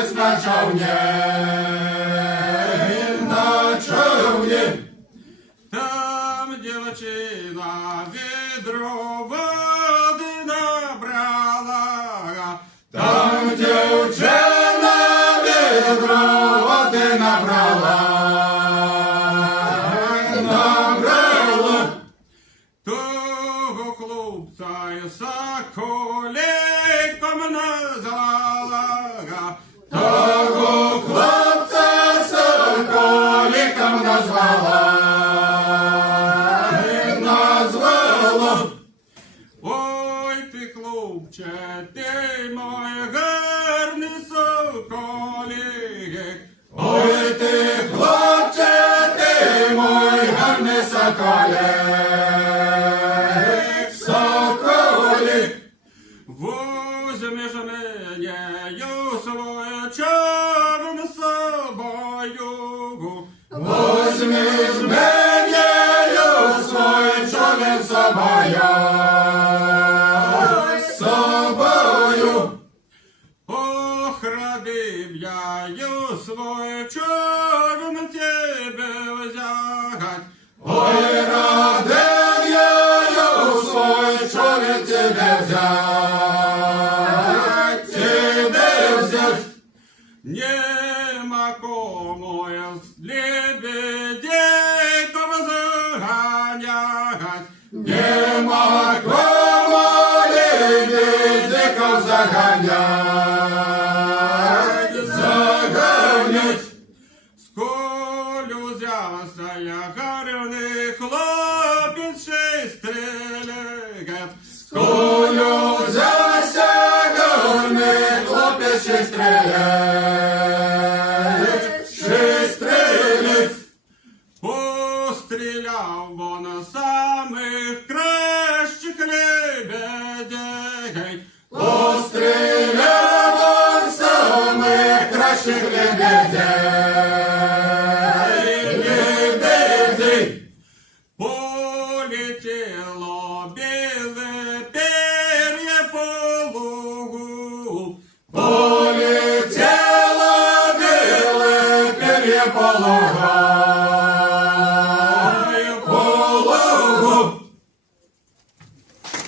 ходить на човні, на човні. Там дівчина відро води набрала, Там дівчина відро води набрала, набрала. того хлопця й соколиком назвала, Того хлопця соколиком назвала, назвала. ой ти, хлопче, ти мой гарний соколик, Ой ти, хлопче, ти мой гарний соколик, соколик. возьмеш менею свой човен з собою, Возьмеш мене свой човен з собою, з собою. охрадив я свой човен тебе взять. Ой, радив я свой човен тебе взять, тебе взять. Нема кому с лебедейком заганять, Нема кому лебедиков заганять, заганять. сколь узявся я гарний хлопець шестрелегет, Колю взявся гарний хлопець шестрелець, шестрелець. постріляв вон самих кращих лебедей, Постріляв он самих кращих лебедей, лебедей. полетіло біле пер'я по лугу, Полетіло біле пер'я по лугу, по лугу.